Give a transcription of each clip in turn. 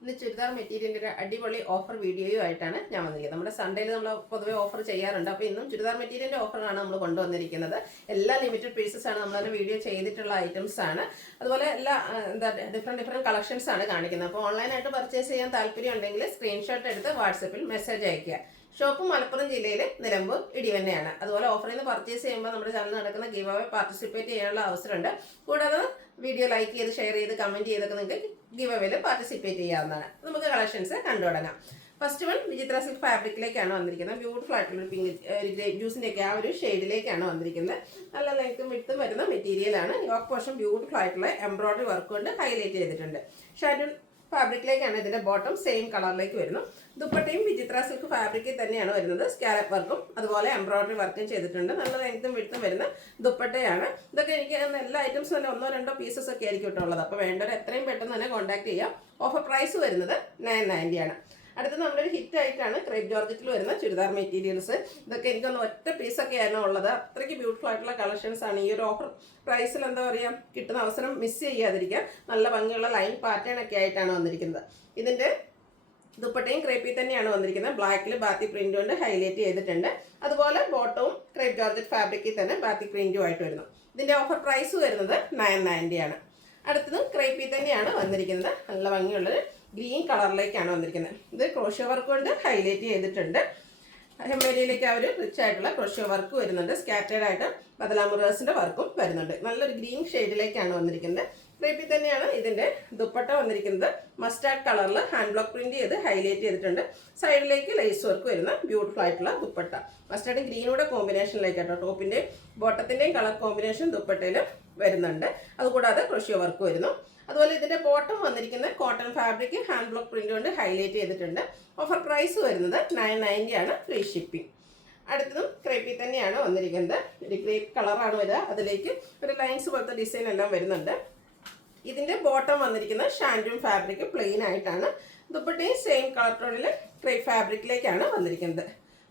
ഇന്ന് ചുരിദാർ മെറ്റീരിയലിൻ്റെ ഒരു അടിപൊളി ഓഫർ വീഡിയോയുമായിട്ടാണ് ഞാൻ വന്നിരിക്കുന്നത്. നമ്മുടെ സൺഡേയിൽ നമ്മൾ പൊതുവെ ഓഫർ ചെയ്യാറുണ്ട്. അപ്പോൾ ഇന്നും ചുരിദാർ മെറ്റീരിയലിൻ്റെ ഓഫറാണ് നമ്മൾ കൊണ്ടുവന്നിരിക്കുന്നത്. എല്ലാ ലിമിറ്റഡ് പീസസ് ആണ് നമ്മളതിന് വീഡിയോ ചെയ്തിട്ടുള്ള ഐറ്റംസ് ആണ്. അതുപോലെ എല്ലാ ഡിഫറെൻറ്റ് കളക്ഷൻസ് ആണ് കാണിക്കുന്നത്. അപ്പോൾ ഓൺലൈനായിട്ട് പർച്ചേസ് ചെയ്യാൻ താല്പര്യം ഉണ്ടെങ്കിൽ സ്ക്രീൻഷോട്ട് എടുത്ത് വാട്സപ്പിൽ മെസ്സേജ് അയയ്ക്കുക. ഷോപ്പ് മലപ്പുറം ജില്ലയിൽ നിലമ്പൂർ ഇടിവന്നെയാണ്. അതുപോലെ ഓഫറിൽ നിന്ന് പർച്ചേസ് ചെയ്യുമ്പോൾ നമ്മുടെ ചാനൽ നടക്കുന്ന ഗീവ് അവേ പാർട്ടിസിപ്പേറ്റ് ചെയ്യാനുള്ള അവസരമുണ്ട്. കൂടാതെ വീഡിയോ ലൈക്ക് ചെയ്ത് ഷെയർ ചെയ്ത് കമൻറ്റ് ചെയ്തൊക്കെ നിങ്ങൾക്ക് ഗീവ് അവേയിൽ പാർട്ടിസിപ്പേറ്റ് ചെയ്യാവുന്നതാണ്. നമുക്ക് കളക്ഷൻസ് കണ്ടു തുടങ്ങാം. ഫസ്റ്റ് വൺ വിചിത്ര സിൽക്ക് ഫാബ്രിക്കിലേക്കാണ് വന്നിരിക്കുന്നത്. ബ്യൂട്ടിഫുൾ ആയിട്ടുള്ള പിങ്ക് ഗ്രേപ്പ് ജ്യൂസിൻ്റെയൊക്കെ ആ ഒരു ഷെയ്ഡിലേക്കാണ് വന്നിരിക്കുന്നത്. നല്ല ലെങ്ത്തും വിഡ്ത്തും വരുന്ന മെറ്റീരിയലാണ്. യോക്ക് പോർഷൻ ബ്യൂട്ടിഫുൾ ആയിട്ടുള്ള എംബ്രോയിഡറി വർക്ക് കൊണ്ട് ഹൈലൈറ്റ് ചെയ്തിട്ടുണ്ട്. ഷാഡൂൺ ഫാബ്രിക്കിലേക്കാണ് ഇതിൻ്റെ ബോട്ടം സെയിം കളറിലേക്ക് വരുന്നു. ദുപ്പട്ടയും വിചിത്ര സിൽക്ക് ഫാബ്രിക്കിൽ തന്നെയാണ് വരുന്നത്. സ്കാലപ്പ് വർക്കും അതുപോലെ എംബ്രോയിഡറി വർക്കും ചെയ്തിട്ടുണ്ട്. നല്ല ലെങ്ത്തും വിഡ്ത്തും വരുന്ന ദുപ്പട്ടയാണ്. ഇതൊക്കെ എനിക്ക് എല്ലാ ഐറ്റംസും തന്നെ 1-2 പീസസ് ഒക്കെ ആയിരിക്കും ഇട്ടുള്ളത്. അപ്പോൾ വേണ്ടവർ എത്രയും പെട്ടെന്ന് തന്നെ കോൺടാക്ട് ചെയ്യാം. ഓഫർ പ്രൈസ് വരുന്നത് 990 ആണ്. അടുത്ത നമ്മളൊരു ഹിറ്റ് ആയിട്ടാണ് ക്രേപ്പ് ജോർജറ്റിൽ വരുന്ന ചുരിദാർ മെറ്റീരിയൽസ്. ഇതൊക്കെ എനിക്കൊന്ന് ഒറ്റ പീസൊക്കെ ആയിരുന്നു ഉള്ളത്. അത്രയ്ക്ക് ബ്യൂട്ടിഫുൾ ആയിട്ടുള്ള കളക്ഷൻസ് ആണ്. ഈ ഒരു ഓഫർ പ്രൈസിൽ എന്താ പറയുക, കിട്ടുന്ന അവസരം മിസ് ചെയ്യാതിരിക്കുക. നല്ല ഭംഗിയുള്ള ലൈൻ പാറ്റേൺ ഒക്കെ ആയിട്ടാണ് വന്നിരിക്കുന്നത്. ഇതിൻ്റെ ദുപ്പട്ടയും ക്രേപ്പിൽ തന്നെയാണ് വന്നിരിക്കുന്നത്. ബ്ലാക്കിൽ ബാത്തി പ്രിന്റ് കൊണ്ട് ഹൈലൈറ്റ് ചെയ്തിട്ടുണ്ട്. അതുപോലെ ബോട്ടവും ക്രേപ്പ് ജോർജറ്റ് ഫാബ്രിക്കിൽ തന്നെ ബാത്തി പ്രിന്റും ആയിട്ട് വരുന്നു. ഇതിൻ്റെ ഓഫർ പ്രൈസ് വരുന്നത് 990 ആണ്. അടുത്തതും ക്രേപ്പിൽ തന്നെയാണ് വന്നിരിക്കുന്നത്. നല്ല ഭംഗിയുള്ളൊരു ഗ്രീൻ കളറിലേക്കാണ് വന്നിരിക്കുന്നത്. ഇത് ക്രോഷ്യോ വർക്ക് കൊണ്ട് ഹൈലൈറ്റ് ചെയ്തിട്ടുണ്ട്. ഹെമ്മേരിയിലേക്ക് ആ ഒരു റിച്ച് ആയിട്ടുള്ള ക്രോഷ്യോ വർക്ക് വരുന്നുണ്ട്. സ്കാറ്റേഡ് ആയിട്ട് ബദലാമുറേഴ്സിൻ്റെ വർക്കും വരുന്നുണ്ട്. നല്ലൊരു ഗ്രീൻ ഷെയ്ഡിലേക്കാണ് വന്നിരിക്കുന്നത്. ക്രേപ്പിൽ തന്നെയാണ് ഇതിൻ്റെ ദുപ്പട്ട വന്നിരിക്കുന്നത്. മസ്റ്റാർഡ് കളറിൽ ഹാൻഡ് ബ്ലോക്ക് പ്രിന്റ് ചെയ്ത് ഹൈലൈറ്റ് ചെയ്തിട്ടുണ്ട്. സൈഡിലേക്ക് ലേസ് വർക്ക് വരുന്ന ബ്യൂട്ടിഫുൾ ആയിട്ടുള്ള ദുപ്പട്ട. മസ്റ്റാർഡ് ഗ്രീനൂടെ കോമ്പിനേഷനിലേക്കാട്ടോ. ടോപ്പിൻ്റെയും ബോട്ടത്തിൻ്റെയും കളർ കോമ്പിനേഷൻ ദുപ്പട്ടയിൽ വരുന്നുണ്ട്. അതുകൂടാതെ ക്രോഷ്യോ വർക്ക് വരുന്നു. അതുപോലെ ഇതിൻ്റെ ബോട്ടം വന്നിരിക്കുന്ന cotton fabric hand block print കൊണ്ട് ഹൈലൈറ്റ് ചെയ്തിട്ടുണ്ട്. ഓഫർ പ്രൈസ് വരുന്നത് 990 ആണ്. Free shipping. അടുത്തതും ക്രേപ്പിൽ തന്നെയാണ് വന്നിരിക്കുന്നത്. ഒരു ഗ്രേപ്പ് കളറാണ് വരിക. അതിലേക്ക് ഒരു ലൈൻസ് പോലത്തെ ഡിസൈൻ എല്ലാം വരുന്നുണ്ട്. ഇതിൻ്റെ ബോട്ടം വന്നിരിക്കുന്ന ഷാൻഡൂൺ ഫാബ്രിക് പ്ലെയിൻ ആയിട്ടാണ്. ദുപ്പട്ടയും സെയിം കളർ ടോണിൽ ക്രേപ്പ് ഫാബ്രിക്കിലേക്കാണ് വന്നിരിക്കുന്നത്.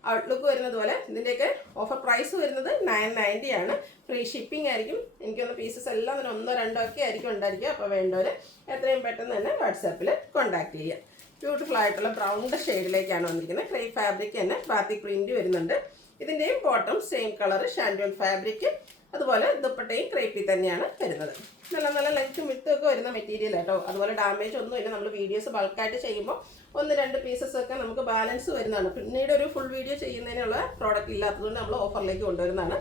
ഔട്ട്ലുക്ക് വരുന്നത് പോലെ. ഇതിൻ്റെയൊക്കെ ഓഫർ പ്രൈസ് വരുന്നത് 990 ആണ്. ഫ്രീ ഷിപ്പിംഗ് ആയിരിക്കും. എനിക്കൊന്ന് പീസസ് എല്ലാം തന്നെ 1-2 ഒക്കെ ആയിരിക്കും ഉണ്ടായിരിക്കുക. അപ്പോൾ വേണ്ടവർ എത്രയും പെട്ടെന്ന് തന്നെ വാട്സാപ്പിൽ കോൺടാക്ട് ചെയ്യുക. ബ്യൂട്ടിഫുൾ ആയിട്ടുള്ള ബ്രൗൺ ഷെയ്ഡിലേക്കാണ് വന്നിരിക്കുന്നത്. ക്രേപ്പ് ഫാബ്രിക് തന്നെ ബാത്തി പ്രിന്റ് വരുന്നുണ്ട്. ഇതിൻ്റെയും bottom same colour shantoon fabric. അതുപോലെ ദുപ്പട്ടയും ക്രേപ്പിൽ തന്നെയാണ് വരുന്നത്. നല്ല ലെങ്ത്തും വിട്ടും ഒക്കെ വരുന്ന മെറ്റീരിയൽ കേട്ടോ. അതുപോലെ ഡാമേജ് ഒന്നുമില്ല. നമ്മൾ വീഡിയോസ് ബൾക്കായിട്ട് ചെയ്യുമ്പോൾ 1-2 പീസസ് ഒക്കെ നമുക്ക് ബാലൻസ് വരുന്നതാണ്. പിന്നീട് ഒരു ഫുൾ വീഡിയോ ചെയ്യുന്നതിനുള്ള പ്രോഡക്റ്റ് ഇല്ലാത്തതുകൊണ്ട് നമ്മൾ ഓഫറിലേക്ക് കൊണ്ടുവരുന്നതാണ്.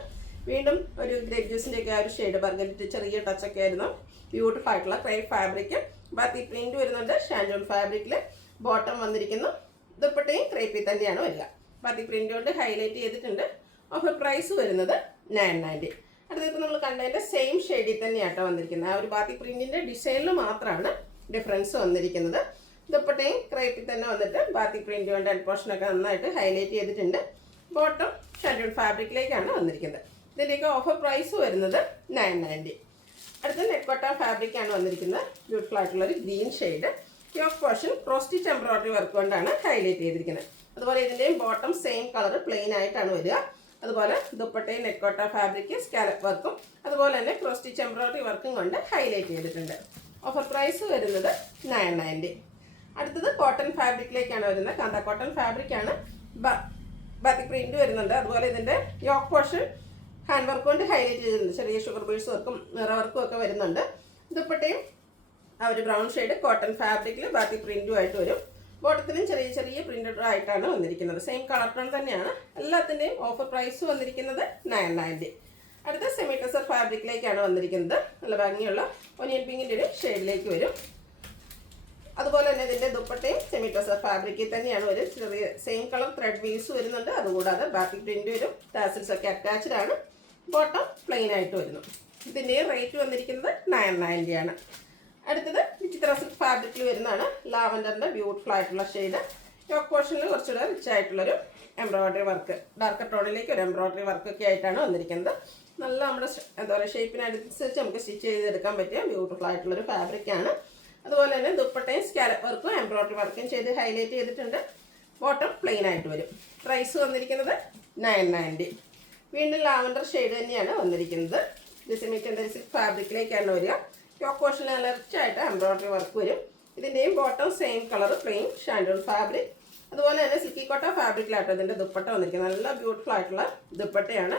വീണ്ടും ഒരു ഗ്രേപ്പ് ജ്യൂസിൻ്റെയൊക്കെ ആ ഒരു ഷെയ്ഡ് ബർഗൻഡിറ്റ് ചെറിയ ടച്ചൊക്കെ ആയിരുന്നു. ബ്യൂട്ടിഫുൾ ആയിട്ടുള്ള ക്രേപ്പ് ഫാബ്രിക് ബാത്തി പ്രിന്റ് വരുന്നുണ്ട്. ഷാൻഡൂൺ ഫാബ്രിക്കിൽ ബോട്ടം വന്നിരിക്കുന്നു. ദുപ്പട്ടയും ക്രേപ്പിൽ തന്നെയാണ് വരിക. ബാത്തി പ്രിന്റ് കൊണ്ട് ഹൈലൈറ്റ് ചെയ്തിട്ടുണ്ട്. ഓഫർ പ്രൈസ് വരുന്നത് 990. അടുത്തത് നമ്മൾ കണ്ടതിൻ്റെ സെയിം ഷെയ്ഡിൽ തന്നെയാട്ടോ വന്നിരിക്കുന്നത്. ആ ഒരു ബാത്തി പ്രിന്റിൻ്റെ ഡിസൈനിൽ മാത്രമാണ് ഡിഫറൻസ് വന്നിരിക്കുന്നത്. ദുപ്പട്ടയും ക്രേപ്പിൽ തന്നെ വന്നിട്ട് ബാത്തി പ്രിന്റ് കൊണ്ട് എൻഡ് പോർഷനൊക്കെ നന്നായിട്ട് ഹൈലൈറ്റ് ചെയ്തിട്ടുണ്ട്. ബോട്ടം ഷാൻഡൂൺ ഫാബ്രിക്കിലേക്കാണ് വന്നിരിക്കുന്നത്. ഇതിൻ്റെയൊക്കെ ഓഫർ പ്രൈസ് വരുന്നത് 990. അടുത്ത നെക്കോട്ട ഫാബ്രിക്കാണ് വന്നിരിക്കുന്നത്. ബ്യൂട്ടിഫുൾ ആയിട്ടുള്ളൊരു green shade. Yoke portion cross stitch embroidery work കൊണ്ടാണ് ഹൈലൈറ്റ് ചെയ്തിരിക്കുന്നത്. അതുപോലെ ഇതിൻ്റെയും ബോട്ടം സെയിം കളർ പ്ലെയിൻ ആയിട്ടാണ് വരിക. അതുപോലെ ദുപ്പട്ടയും നെക്കോട്ട ഫാബ്രിക് സ്കാലപ്പ് വർക്കും അതുപോലെ തന്നെ ക്രോസ് സ്റ്റിച്ച് എംബ്രോയിഡറി വർക്കും കൊണ്ട് ഹൈലൈറ്റ് ചെയ്തിട്ടുണ്ട്. ഓഫർ പ്രൈസ് വരുന്നത് 990. അടുത്തത് കോട്ടൺ ഫാബ്രിക്കിലേക്കാണ് വരുന്നത്. കാന്ത കോട്ടൺ ഫാബ്രിക്കാണ്. ബാത്തി പ്രിന്റ് വരുന്നുണ്ട്. അതുപോലെ ഇതിൻ്റെ യോക്ക് പോർഷൻ ഹാൻഡ് വർക്ക് കൊണ്ട് ഹൈലൈറ്റ് ചെയ്തിട്ടുണ്ട്. ചെറിയ ഷുഗർ ബീഡ്സ് വർക്കും നിറ വർക്കും ഒക്കെ വരുന്നുണ്ട്. ദുപ്പട്ടയും ആ ഒരു ബ്രൗൺ ഷെയ്ഡ് കോട്ടൺ ഫാബ്രിക്കിൽ ബാത്തി പ്രിന്റും ആയിട്ട് വരും. ബോട്ടത്തിലും ചെറിയ പ്രിന്റഡ് ആയിട്ടാണ് വന്നിരിക്കുന്നത്. സെയിം കളർ ടോൺ തന്നെയാണ്. എല്ലാത്തിൻ്റെയും ഓഫർ പ്രൈസ് വന്നിരിക്കുന്നത് 990. അടുത്ത സെമി ടസർ ഫാബ്രിക്കിലേക്കാണ് വന്നിരിക്കുന്നത്. നല്ല ഭംഗിയുള്ള ഒനിയൻ പിങ്കിൻ്റെ ഒരു ഷെയ്ഡിലേക്ക് വരും. അതുപോലെ തന്നെ ഇതിൻ്റെ ദുപ്പട്ടയും സെമി ടസർ ഫാബ്രിക്കിൽ തന്നെയാണ് ഒരു ചെറിയ സെയിം കളർ ത്രെഡ് വീവ്സ് വരുന്നുണ്ട്. അതുകൂടാതെ ബാത്തി പ്രിന്റ് വരും. ടാസിൽസ് ഒക്കെ അറ്റാച്ച്ഡ് ആണ്. ബോട്ടം പ്ലെയിൻ ആയിട്ട് വരുന്നു. ഇതിൻ്റെ റേറ്റ് വന്നിരിക്കുന്നത് 990 ആണ്. അടുത്തത് വിചിത്ര സിൽക്ക് ഫാബ്രിക്കിൽ വരുന്നതാണ്. ലാവൻഡറിൻ്റെ ബ്യൂട്ടിഫുൾ ആയിട്ടുള്ള ഷെയ്ഡ്. യോക്ക് പോർഷനിൽ കുറച്ചുകൂടെ റിച്ച് ആയിട്ടുള്ളൊരു എംബ്രോയിഡറി വർക്ക്, ഡാർക്ക് ടോണിലേക്ക് ഒരു എംബ്രോയിഡറി വർക്കൊക്കെ ആയിട്ടാണ് വന്നിരിക്കുന്നത്. നല്ല നമ്മുടെ എന്താ പറയുക ഷേപ്പിനനുസരിച്ച് നമുക്ക് സ്റ്റിച്ച് ചെയ്തെടുക്കാൻ പറ്റിയ ബ്യൂട്ടിഫുൾ ആയിട്ടുള്ളൊരു ഫാബ്രിക്കാണ്. അതുപോലെ തന്നെ ദുപ്പട്ടയും സ്കാലപ്പ് വർക്കും എംബ്രോയിഡറി വർക്കും ചെയ്ത് ഹൈലൈറ്റ് ചെയ്തിട്ടുണ്ട്. ബോട്ടം പ്ലെയിൻ ആയിട്ട് വരും. പ്രൈസ് വന്നിരിക്കുന്നത് 990. വീണ്ടും ലാവൻഡർ ഷെയ്ഡ് തന്നെയാണ് വന്നിരിക്കുന്നത്. ഇത് സെമി ടെൻഡർ സിൽക്ക് ഫാബ്രിക്കിലേക്കാണ് വരിക. യോക്ക് പോർഷനിൽ നല്ല റിച്ചായിട്ട് എംബ്രോയിഡറി വർക്ക് വരും. ഇതിൻ്റെയും bottom same colour plain shantoon fabric. അതുപോലെ തന്നെ സിൽക്കി കോട്ട ഫാബ്രിക്കിലാട്ടോ ഇതിൻ്റെ ദുപ്പട്ട വന്നിരിക്കുന്നത്. നല്ല ബ്യൂട്ടിഫുൾ ആയിട്ടുള്ള ദുപ്പട്ടയാണ്.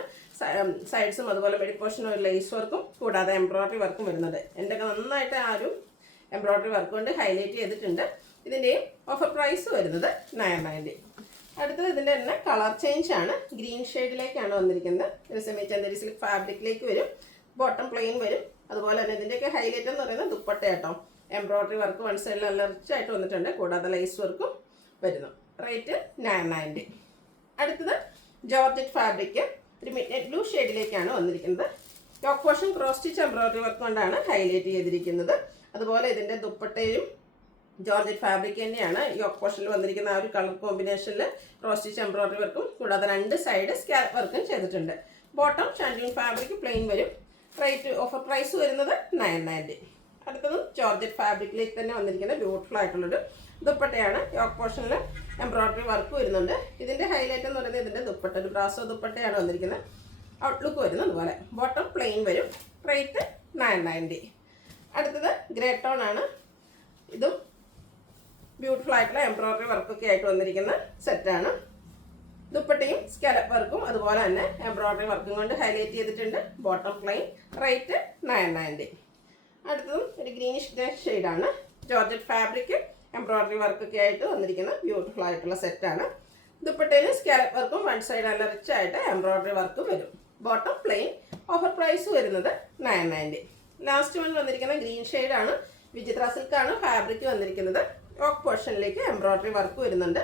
സൈഡ്സും അതുപോലെ മിഡിൽ പോർഷനും ഒരു ലേസ് വർക്കും കൂടാതെ എംബ്രോയ്ഡറി വർക്കും വരുന്നുണ്ട്. എൻ്റെ നന്നായിട്ട് ആ ഒരു എംബ്രോയ്ഡറി വർക്ക് കൊണ്ട് ഹൈലൈറ്റ് ചെയ്തിട്ടുണ്ട്. ഇതിൻ്റെയും ഓഫർ പ്രൈസ് വരുന്നത് 990. അടുത്തത് ഇതിൻ്റെ തന്നെ കളർ ചേഞ്ച് ആണ്. ഗ്രീൻ ഷെയ്ഡിലേക്കാണ് വന്നിരിക്കുന്നത്. ഒരു സെമി ചന്ദേരി സിൽക്ക് ഫാബ്രിക്കിലേക്ക് വരും. ബോട്ടം പ്ലെയിൻ വരും. അതുപോലെ തന്നെ ഇതിൻ്റെയൊക്കെ ഹൈലൈറ്റ് എന്ന് പറയുന്നത് ദുപ്പട്ട കേട്ടോ. എംബ്രോയ്ഡറി വർക്ക് വൺ സൈഡിൽ നല്ല റിച്ച് ആയിട്ട് വന്നിട്ടുണ്ട്. കൂടാതെ ലേസ് വർക്കും വരുന്നു. റേറ്റ് 990. അടുത്തത് ജോർജറ്റ് ഫാബ്രിക് ഒരു മിഡ് നൈറ്റ് ബ്ലൂ ഷെയ്ഡിലേക്കാണ് വന്നിരിക്കുന്നത്. Yoke portion cross stitch embroidery work കൊണ്ടാണ് ഹൈലൈറ്റ് ചെയ്തിരിക്കുന്നത്. അതുപോലെ ഇതിൻ്റെ ദുപ്പട്ടയും ജോർജറ്റ് ഫാബ്രിക് തന്നെയാണ്. യോക്ക് പോർഷനിൽ വന്നിരിക്കുന്ന ആ ഒരു കളർ കോമ്പിനേഷനിൽ ക്രോസ് സ്റ്റിച്ച് എംബ്രോയ്ഡറി വർക്കും കൂടാതെ 2 സൈഡ് സ്കാലപ്പ് വർക്കും ചെയ്തിട്ടുണ്ട്. ബോട്ടം ഷാൻഡൂൺ ഫാബ്രിക് പ്ലെയിൻ വരും. റേറ്റ് ഓഫർ പ്രൈസ് വരുന്നത് 990. അടുത്തതും ജോർജറ്റ് ഫാബ്രിക്കിലേക്ക് തന്നെ വന്നിരിക്കുന്ന ബ്യൂട്ടിഫുൾ ആയിട്ടുള്ളൊരു ദുപ്പട്ടയാണ്. യോക്ക് പോർഷനിൽ എംബ്രോയ്ഡറി വർക്ക് വരുന്നുണ്ട്. ഇതിൻ്റെ ഹൈലൈറ്റ് എന്ന് പറയുന്നത് ഇതിൻ്റെ ദുപ്പട്ട ഒരു ബ്രാസോ ദുപ്പട്ടയാണ് വന്നിരിക്കുന്നത്. ഔട്ട്ലുക്ക് വരുന്നത് അതുപോലെ. ബോട്ടം പ്ലെയിൻ വരും. റേറ്റ് 990. അടുത്തത് ഗ്രേ ടോൺ ആണ്. ഇതും ബ്യൂട്ടിഫുൾ ആയിട്ടുള്ള എംബ്രോയ്ഡറി വർക്കൊക്കെ ആയിട്ട് വന്നിരിക്കുന്ന സെറ്റാണ്. ദുപ്പട്ടയും സ്കാലപ്പ് വർക്കും അതുപോലെ തന്നെ എംബ്രോയ്ഡറി വർക്കും കൊണ്ട് ഹൈലൈറ്റ് ചെയ്തിട്ടുണ്ട്. Bottom plain. റേറ്റ് 990. അടുത്തതും ഒരു ഗ്രീനിഷ് ഗ്രേ ഷെയ്ഡാണ്. ജോർജറ്റ് ഫാബ്രിക് എംബ്രോയ്ഡറി വർക്കൊക്കെ ആയിട്ട് വന്നിരിക്കുന്ന ബ്യൂട്ടിഫുൾ ആയിട്ടുള്ള സെറ്റാണ്. ദുപ്പട്ടയിൽ സ്കാലപ്പ് വർക്കും വൺ സൈഡ് നല്ല റിച്ച് ആയിട്ട് എംബ്രോയ്ഡറി വർക്കും വരും. Bottom plain. ഓഫർ പ്രൈസ് വരുന്നത് 990. ലാസ്റ്റ് വൺ വന്നിരിക്കുന്ന ഗ്രീൻ ഷെയ്ഡാണ്. വിചിത്ര സിൽക്കാണ് ഫാബ്രിക് വന്നിരിക്കുന്നത്. യോക്ക് പോർഷനിലേക്ക് എംബ്രോയ്ഡറി വർക്ക് വരുന്നുണ്ട്.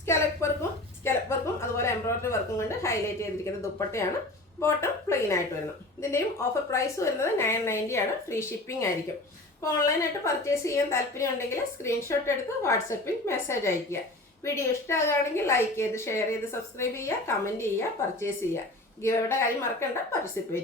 സ്കാലപ്പ് വർക്കും അതുപോലെ എംബ്രോയ്ഡറി വർക്കും കൊണ്ട് ഹൈലൈറ്റ് ചെയ്തിരിക്കുന്ന ദുപ്പട്ടയാണ്. ബോട്ടം പ്ലെയിൻ ആയിട്ട് വരുന്നു. ഇതിൻ്റെയും ഓഫർ പ്രൈസ് വരുന്നത് 990 ആണ്. ഫ്രീ ഷിപ്പിംഗ് ആയിരിക്കും. അപ്പോൾ ഓൺലൈനായിട്ട് പർച്ചേസ് ചെയ്യാൻ താല്പര്യം ഉണ്ടെങ്കിൽ സ്ക്രീൻഷോട്ട് എടുത്ത് വാട്സപ്പിൽ മെസ്സേജ് അയയ്ക്കുക. വീഡിയോ ഇഷ്ടമാകുകയാണെങ്കിൽ ലൈക്ക് ചെയ്ത് ഷെയർ ചെയ്ത് സബ്സ്ക്രൈബ് ചെയ്യുക, കമൻറ്റ് ചെയ്യുക, പർച്ചേസ് ചെയ്യുക. ഗിവ് അവയുടെ കാര്യം മറക്കണ്ട, പാർട്ടിസിപ്പേറ്റ്